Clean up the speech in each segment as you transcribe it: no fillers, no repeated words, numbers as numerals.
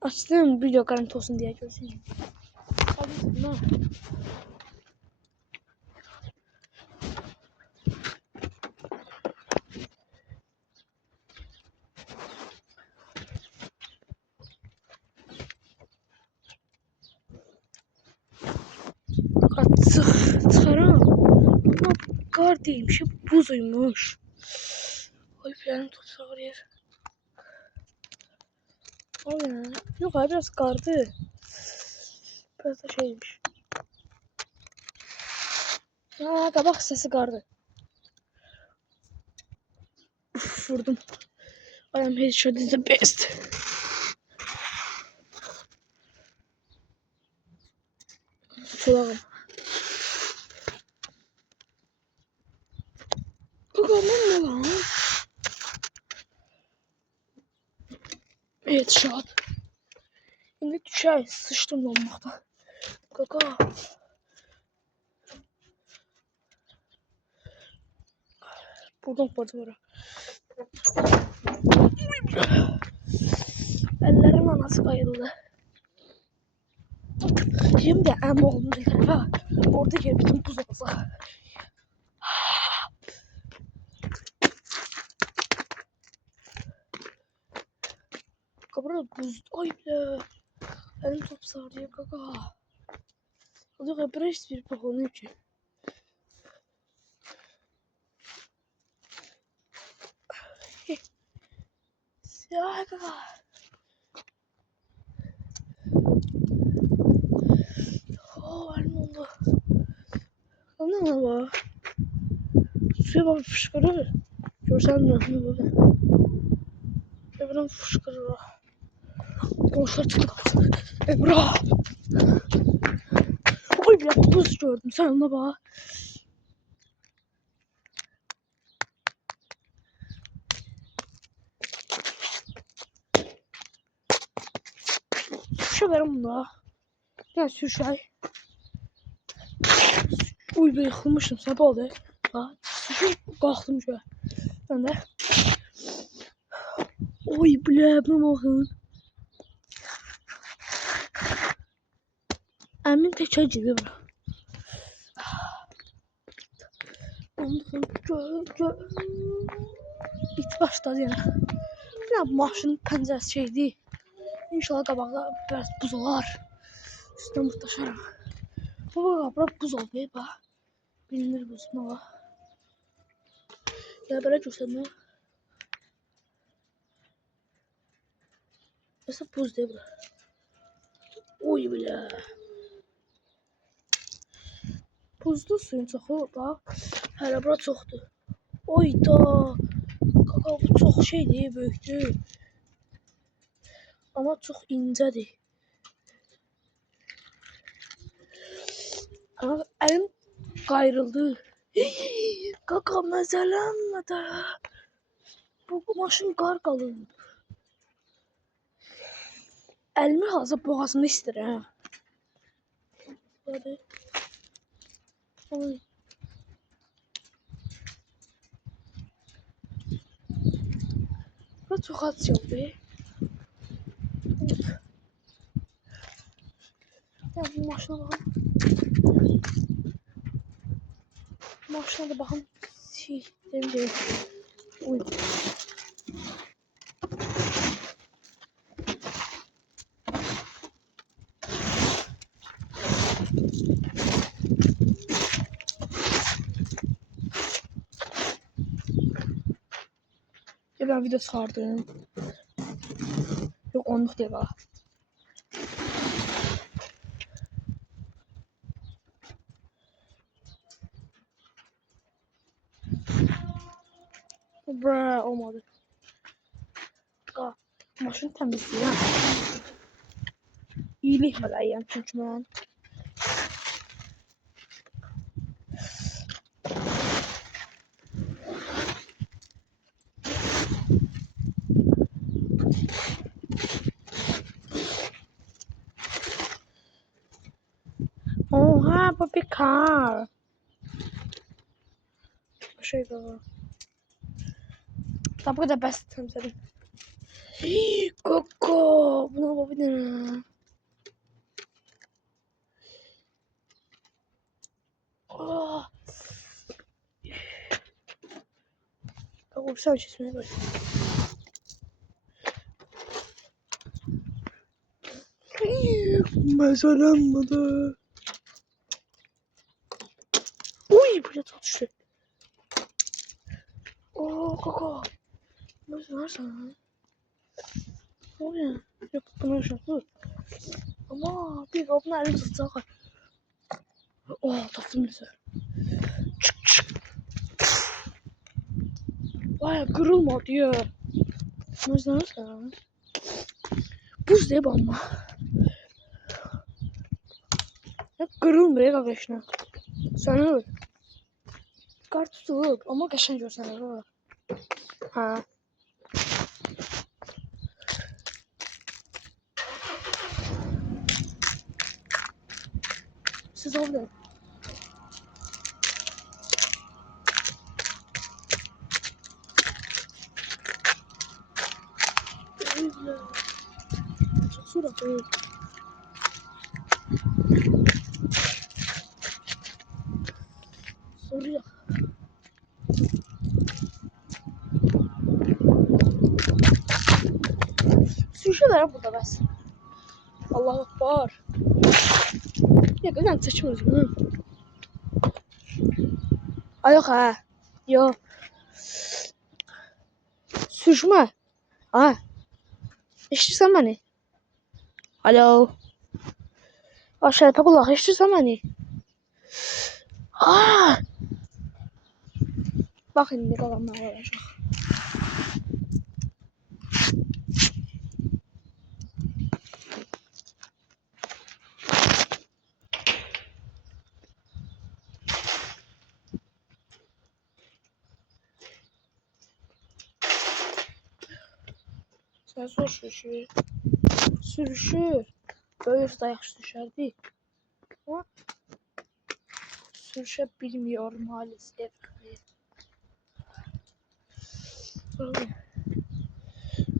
Açtım video garanti olsun diye görsün. Hadi ne? Çıkaram. Buna kar değilmiş, buzuymuş. Ay benim tutsağı yer. O ya. Yok abi biraz kardı. Biraz da şeymiş. Aa kabak sesi kardı. Uf, vurdum. I am headshot is the best. Kulağım. Kulağım ne lan? Headshot. Şimdi düşer. Sıçtım olmakta. Kaka. Buradan patlara. Ellerim anası kayıldı. Şimdi em oğlum bir tarafa. Orada gel bütün buz olsa. Kabra buz. Ay be. Elim top sarıyor kaka. Hadi kabra hiçbir bakonu yok ki. Siyah kaka. Oh elim oldu. Anladın mı baba? Suya bak fışkırır. Görsen mi? Böyle. Evren fışkırır. Boşa çıktı. Emrah. Oy bir buz gördüm. Sen ona bak. Şu verim bunda. Gel sürşay. Uy be yıkılmıştım. Sabah oldu. Ha, sürşay kalktım şöyle. Ben de. Oy bile buna bakın. Emin tek acıdı bura. Ondan gö. İt başladı yani. Ya maşının pəncərəsi şey değil. İnşallah qabaqda biraz buz olar. Üstüne muhtaşarım. Baba bura buz oldu bak. Bilinir buz ne var. Ya böyle gösterme. Mesela buz değil bura. Oy bile. Buzlu suyun çoxu bak. Hələ bura çoxdur. Oy da. Kaka bu çox şeydir, böyükdür. Ama çox incədir. Ama elim qayrıldı. Kaka məzələnmə də. Bu maşın qar qalın. Elimi hazır boğazını istedim. Hadi. Oy. Bu çok az yok be. Ya bu maşına bakın. Maşına da bakın. Şey demeyeceğim. Oy. Ya ben video çıkardım. Yok onluk değil bak. Bra olmadı. Aa, maşın temizliği ha. İyilik mələyəm çünki mən. Oha bu bir kar. Şey baba. Tabii ki de best temizledim. Koko. Buna bak bir tane. Oh. Koko bir savaş ismine bak. Mezelenmedi. Uy buraya tutuştu. Oo Koko. Nasıl varsa? O ne? Yok buna yaşatlı. Ama bir kapına elim tutacak. Oh tatlım mesela. Çık çık. Vay kırılma diyor. Nasıl varsa? Buz diye bomba. Ya kırılmıyor arkadaşlar. Sen öyle. Kart tutup ama kaşın görsen öyle. Ha. Siz orada. Öyle. Çok surat öyle. Soruyor. Sürüşüyorlar burada bas. Allah akbar. Ya kadar saçmalıyorsun ha. Ay yok ha. Yok. Sürüşme. Ha. İştirsen beni. Alo. Aşağıya kulak iştirsen beni. Aa. Bakın ne kadar olacak. Sen sor sürüşür. Sürüşür. Böyle dayak düşerdi. Ama sürüşebilmiyor maalesef.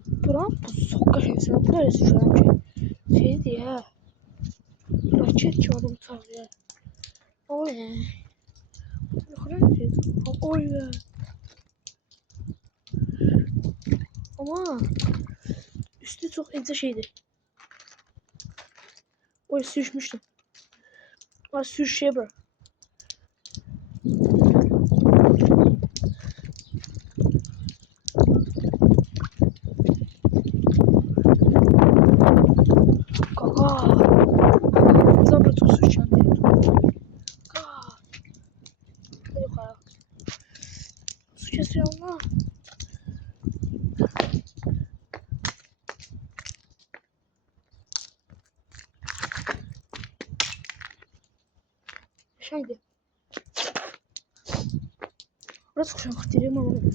Buram bu sokak şeysi. Böyle sürüşen şey diye. Raket ki adam tabii. O ne? Yukarı ne şey? Oy be. Ama üstü çok ince şeydi. Oy sürüşmüştüm. Ay sürüşe bırak. Kaka. Zabra çok sürüşen değil. Kaka. Hadi yukarı. Su kesiyor ama. Şeydi. Burası kuşan kırtırıyor mu oğlum?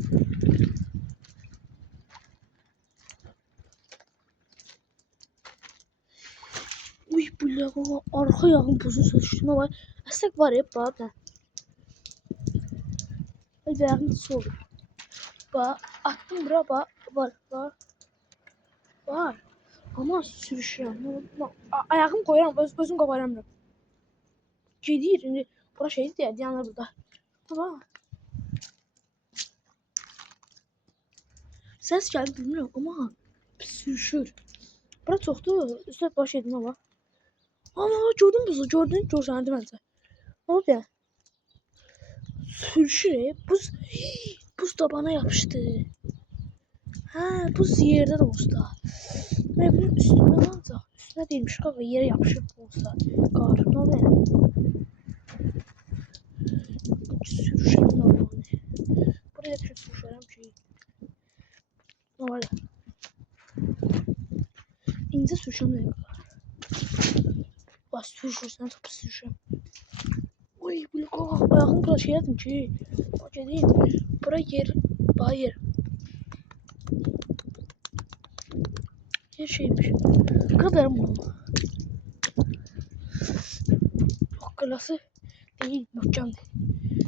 Uy bu laga arka yağın bozulsa düştüğüme var. Esek var hep bak ben. Hadi ayağım nasıl olur? Bak attım bura bak. Var. Ama sürüşüyorum. Ayağım koyuram. Özüm koparam. Gedir. Şimdi bura şeydi ya. Diyanlar burada. Ama ses geldi bilmiyorum ama sürüşür. Bura çoxdu. Üstə baş yedim ama. Ama gördün buzu. Gördün. Görsənədi məncə. Ne oldu ya? Sürüşür. Buz tabana yapıştı. Ha, buz yerde de olsa. Ne bileyim üstüne ne olacak? Üstüne değilmiş kanka yere yapışıp olsa. Kar. Ne oluyor ya? Sürüşelim normalde. Buraya bir şey sürüşelim şey. Ne var ya? İnce sürüşelim ne kadar? Bas sürüşürsen tabi sürüşelim. Oy bu kanka ayağım kadar şey yaptım ki. Bak edeyim. Buraya yer. Bayır. Her şeymiş. Kadar mı? Çok klası değil. Mükemmel.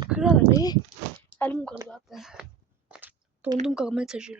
Kırarım Elim kırıldı hatta. Dondum kalmaya taşıyorum.